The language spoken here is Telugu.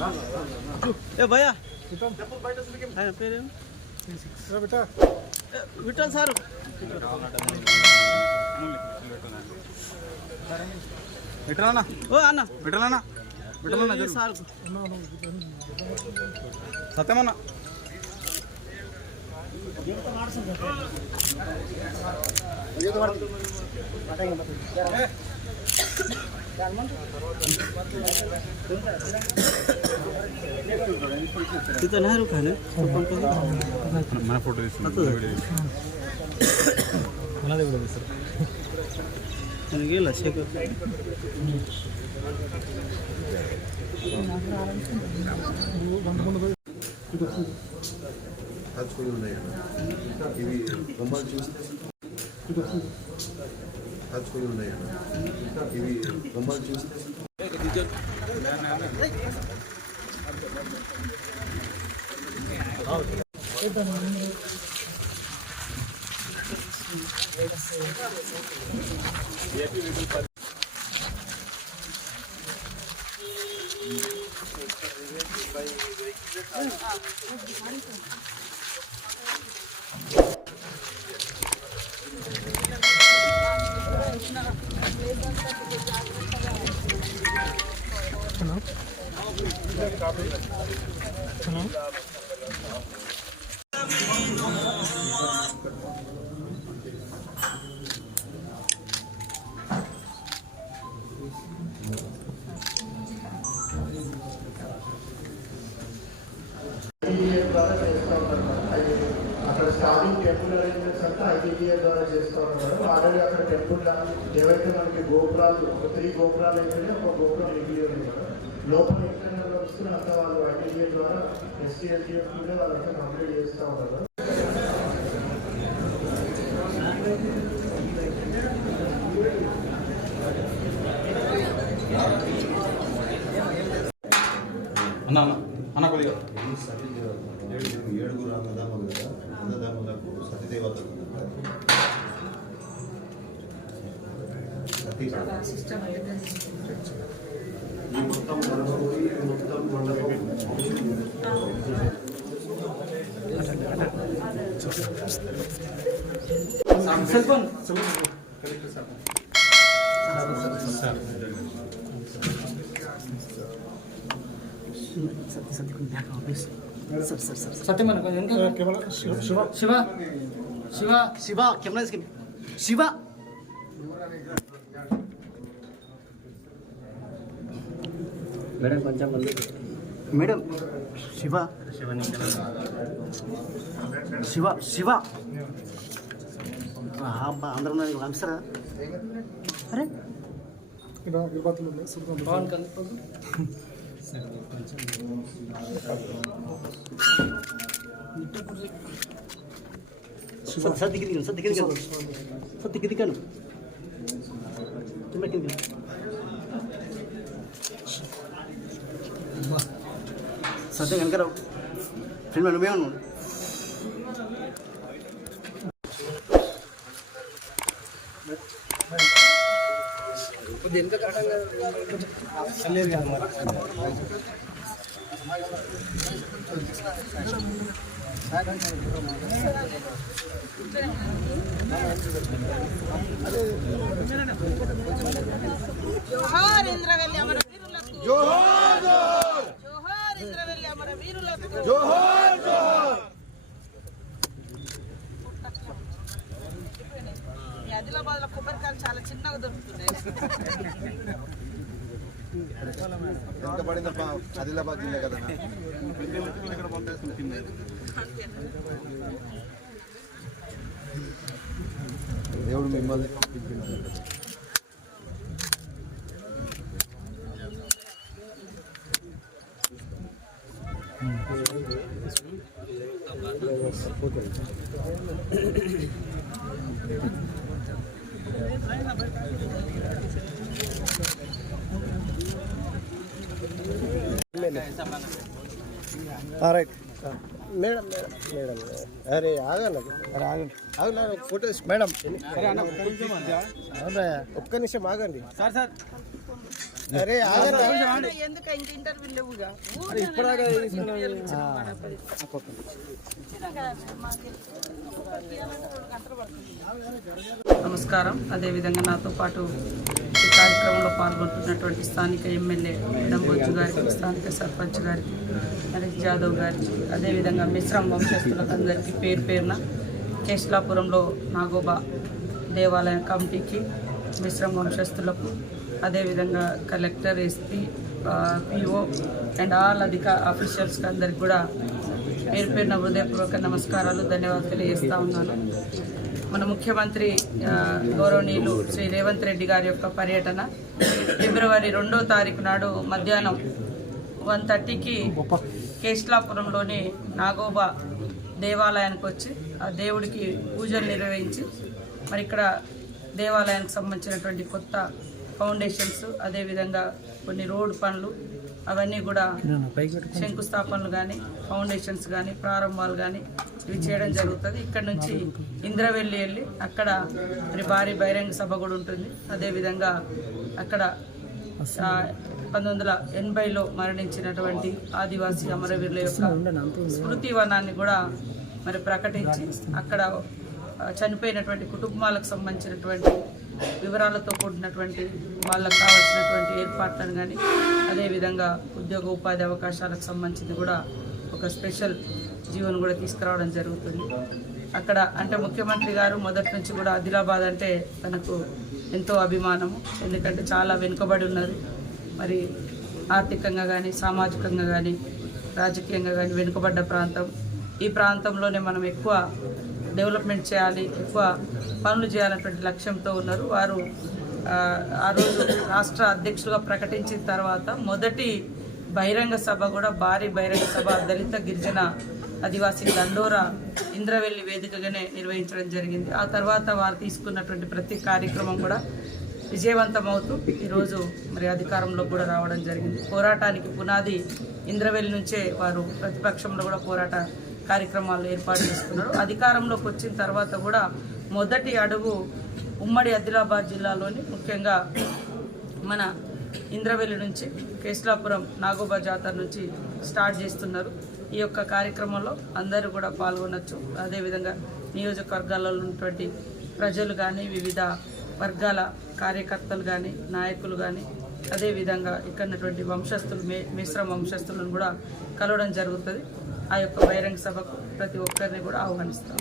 ఏ భయ్యా పేరు విఠల్ సార్ విఠలన్నా ఓ అన్న విఠలన్నా విఠలన్నా సార్ సత్యమన్నా तिथं नाही रुका ना మన ఫోటో मला तेवढं सर गेला शेक ఇవి బొమ్మలు చూస్తే హచ్చుకొని ఉన్నాయి ఇవి బొమ్మలు చూస్తే అక్కడ స్టార్టింగ్ టెంపుల్ అరేంజ్మెంట్స్ అంతా ఐటీడీఏ ద్వారా చేస్తూ ఉన్నారు. ఆల్రెడీ అక్కడ టెంపుల్ ఏవైతే మనకి గోపురాలు 3 గోపురాలు అయితే ఒక గోపురం ఐటీడీఏ లోపల ఇంటర్నల్ వస్తున్న అంతా వాళ్ళు ఐటీడీఏ ద్వారా ఎస్టీఎల్టీఎఫ్ కూడా వాళ్ళంతా కంప్లీట్ చేస్తూ ఉన్నారు. అన్న అన్న కొద్దిగా 7 అన్నదమ్ములు కదా, అన్నదమ్ములకు సతీదేవతలు ఈ మొత్తం మండపం सत्यमन शिवा शिवा शिवा शिवा कैमरा इसके शिवा मैडम पंचाम मैडम शिवा शिवा शिवा हाँ अंदर सर अरे कौन कल सत्य कनकर फ्रेंड में मैं जोहार इंद्रवेल्ली अमर वीरुలకు जोहार जोहार इंद्रवेल्ली अमर वीरुలకు जोहार जोहार ఈ ఆదిలాబాద్ లో కొబ్బరికాయలు చాలా చిన్నగా దొరుకుతున్నాయి. ఎంత పడింద ఆదిలాబాద్ జిల్లా కదా దేవుడు మిమ్మల్ని రైట్ మేడం మేడం మేడం అరే ఆగండి అరే ఆగండి ఆగండి ఫోటోస్ మేడం ఒక్క నిమిషం ఆగండి సార్ సార్ అరే ఆగండి. ఎందుకు ఇంక ఇంటర్వ్యూ లేవుగా నమస్కారం. అదేవిధంగా నాతో పాటు ఈ కార్యక్రమంలో పాల్గొంటున్నటువంటి స్థానిక ఎమ్మెల్యే డంబోజు గారికి, స్థానిక సర్పంచ్ గారికి, నరేష్ జాదవ్ గారికి, అదేవిధంగా మిశ్రమ వంశస్థులకు అందరికీ పేరు పేరున కేశలాపురంలో నాగోబా దేవాలయ కమిటీకి, మిశ్రమ వంశస్థులకు, అదేవిధంగా collector, SP, PO and all అఫీషియల్స్కి అందరికి కూడా పేరు పేరున హృదయపూర్వక నమస్కారాలు, ధన్యవాదాలు తెలియజేస్తూ ఉన్నాను. మన ముఖ్యమంత్రి గౌరవనీయులు శ్రీ రేవంత్ రెడ్డి గారి యొక్క పర్యటన ఫిబ్రవరి 2వ తారీఖు నాడు మధ్యాహ్నం 1:30కి కేశలాపురంలోని నాగోబా దేవాలయానికి వచ్చి ఆ దేవుడికి పూజలు నిర్వహించి మరి ఇక్కడ దేవాలయానికి సంబంధించినటువంటి కొత్త ఫౌండేషన్స్, అదేవిధంగా కొన్ని రోడ్ పనులు అవన్నీ కూడా శంకుస్థాపనలు కానీ, ఫౌండేషన్స్ కానీ, ప్రారంభాలు కానీ ఇవి చేయడం జరుగుతుంది. ఇక్కడ నుంచి ఇంద్రవెల్లి వెళ్ళి అక్కడ మరి భారీ బహిరంగ సభ కూడా ఉంటుంది. అదేవిధంగా అక్కడ 1980లో మరణించినటువంటి ఆదివాసీ అమరవీరుల యొక్క స్మృతి వనాన్ని కూడా మరి ప్రకటించి అక్కడ చనిపోయినటువంటి కుటుంబాలకు సంబంధించినటువంటి వివరాలతో కూడినటువంటి వాళ్ళకు కావాల్సినటువంటి ఏర్పాట్లను కానీ, అదేవిధంగా ఉద్యోగ ఉపాధి అవకాశాలకు సంబంధించింది కూడా ఒక స్పెషల్ జీవోను కూడా తీసుకురావడం జరుగుతుంది. అక్కడ అంటే ముఖ్యమంత్రి గారు మొదటి నుంచి కూడా ఆదిలాబాద్ అంటే తనకు ఎంతో అభిమానము. ఎందుకంటే చాలా వెనుకబడి ఉన్నది. మరి ఆర్థికంగా కానీ, సామాజికంగా కానీ, రాజకీయంగా కానీ వెనుకబడ్డ ప్రాంతం. ఈ ప్రాంతంలోనే మనం ఎక్కువ డెవలప్మెంట్ చేయాలి, ఎక్కువ పనులు చేయాలనేటువంటి లక్ష్యంతో ఉన్నారు వారు. ఆ రోజు రాష్ట్ర అధ్యక్షులుగా ప్రకటించిన తర్వాత మొదటి బహిరంగ సభ కూడా భారీ బహిరంగ సభ దళిత గిరిజన ఆదివాసీ దండోరా ఇంద్రవెల్లి వేదికగానే నిర్వహించడం జరిగింది. ఆ తర్వాత వారు తీసుకున్నటువంటి ప్రతి కార్యక్రమం కూడా విజయవంతమవుతూ ఈరోజు మరి అధికారంలో కూడా రావడం జరిగింది. పోరాటానికి పునాది ఇంద్రవెల్లి నుంచే వారు ప్రతిపక్షంలో కూడా పోరాట కార్యక్రమాలు ఏర్పాటు చేసుకున్నారు. అధికారంలోకి వచ్చిన తర్వాత కూడా మొదటి అడుగు ఉమ్మడి ఆదిలాబాద్ జిల్లాలోని ముఖ్యంగా మన ఇంద్రవెల్లి నుంచి కేశలాపురం నాగోబా జాతర నుంచి స్టార్ట్ చేస్తున్నారు. ఈ యొక్క కార్యక్రమంలో అందరూ కూడా పాల్గొనవచ్చు. అదేవిధంగా నియోజకవర్గాలలో ఉన్నటువంటి ప్రజలు కానీ, వివిధ వర్గాల కార్యకర్తలు కానీ, నాయకులు కానీ, అదేవిధంగా ఇక్కడ ఉన్నటువంటి వంశస్థులు, మిశ్రమ వంశస్థులను కూడా కలవడం జరుగుతుంది. ఆ యొక్క బహిరంగ సభకు ప్రతి ఒక్కరిని కూడా ఆహ్వానిస్తాం.